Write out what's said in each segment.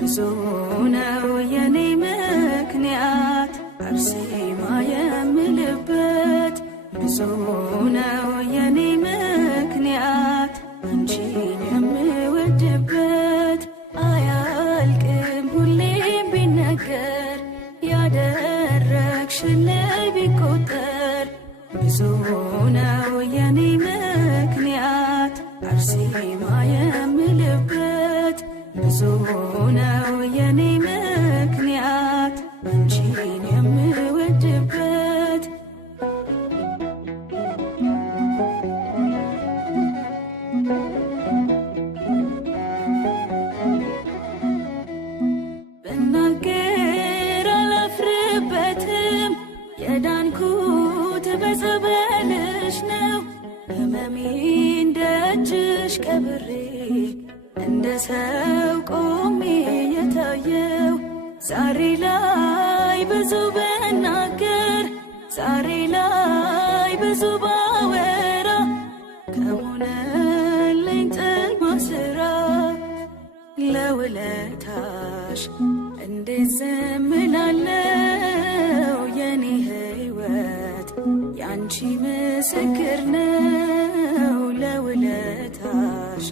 ብዙ ነው የኔ ምክንያት አርሴማ የምልበት ብዙ ነው የኔ ምክንያት አንቺን የምወድበት አያልቅም ሁሌም ቢነገር ያደረግሽልኝ ቢቆጠር ብዙ ነው የኔ ምክንያት አርሴማ የምልበት ብዙ ነው የኔ ምክንያት አንቺን የምወድበት ብናገር አላፍርበትም የዳንኩት በጸበልሽ ነው ሕመሜን ደጅሽ ቀብሬ እንደ ሰው ቆሜ የታየው ዛሬ ላይ ብዙ ብናገር ዛሬ ላይ ብዙ ባወራ ከሆነልኝ ጥል ማስራ ለውለታሽ እንዴት ዝም እላለሁ የኔ ሕይወት ያንቺ ምስክር ነው ለውለታሽ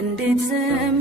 እንዴት ዝም